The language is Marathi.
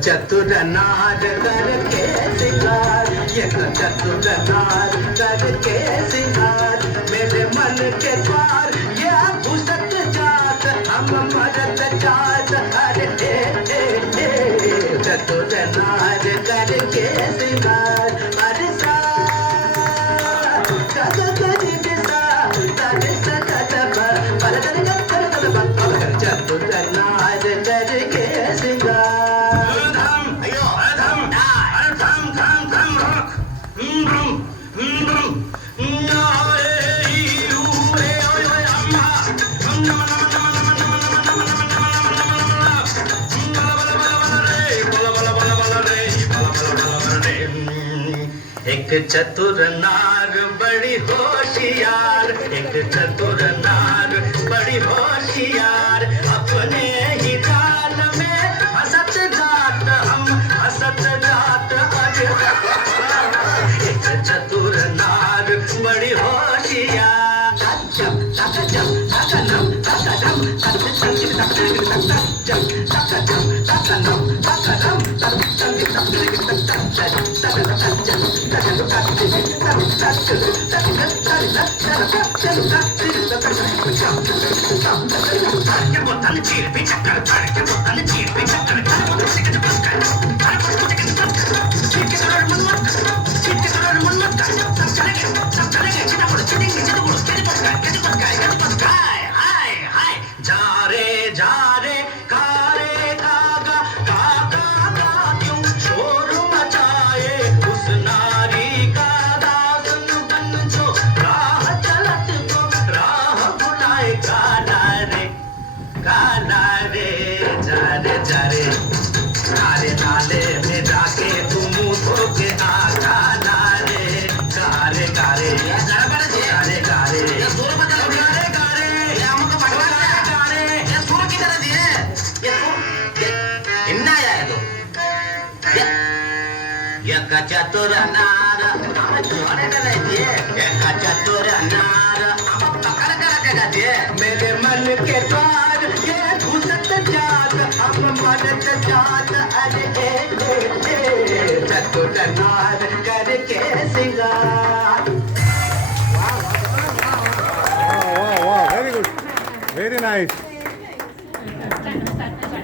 चतुर नार करके सिंगार, एक चतुर नार करके सिंगार, मेरे मन के द्वार ये घुसत जात, हम मरत जात अरे चतुर नार करके सिंगार, अरे सा चतुर नार करके सिंगार। अयो अरे थांब एक चतुर नार बड़ी होशियार, एक चतुर नार बड़ी होशियार, अपने ही जाल में हंसत जात, हम हंसत जात अरे एक चतुर नार बड़ी होशियार। जा रे कारे कागा कागा का क्यों शोर मचाए, उस नारी का दासन बन जो राह चलत को राह भुलाए, काला रे जा रे काले नाले में जाके तुम धो के आ, काला रे कारे कारे कारे कारे एक चतुर नार चतुर नार मेरे मन के द्वार ये घुसत जात, हम मरत जात अरे चतुर नार करके सिंगार। Wow, very good. Very nice.